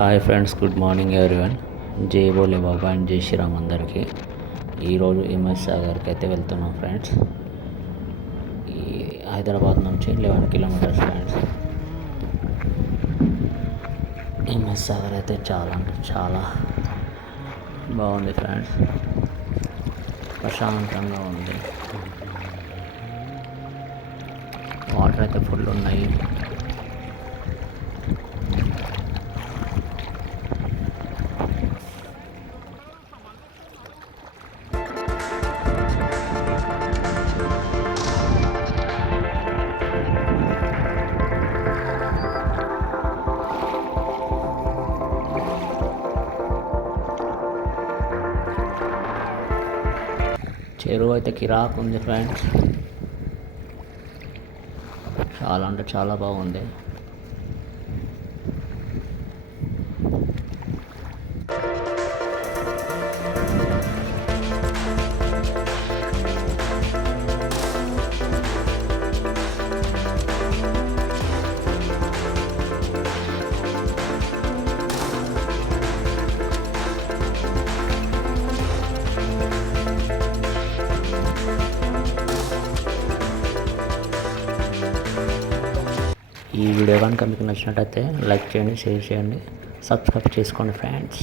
Hi friends, good morning everyone. జై బోలే బాబా అండ్ జై శ్రీరామ్ అందరికీ. ఈరోజు హిమత్ సాగర్కి అయితే వెళ్తున్నాం ఫ్రెండ్స్. ఈ హైదరాబాద్ నుంచి 11 కిలోమీటర్స్ ఫ్రెండ్స్. హిమత్ సాగర్ అయితే చాలా అంటే చాలా బాగుంది ఫ్రెండ్స్. ప్రశాంతంగా ఉంది. వాటర్ అయితే ఫుల్ ఉన్నాయి. చెరువు అయితే కిరాక్ ఉంది ఫ్రెండ్స్. చాలా అంటే చాలా బాగుంది. ఈ వీడియో కనుక మీకు నచ్చినట్టయితే లైక్ చేయండి, షేర్ చేయండి, సబ్స్క్రైబ్ చేసుకోండి ఫ్రెండ్స్.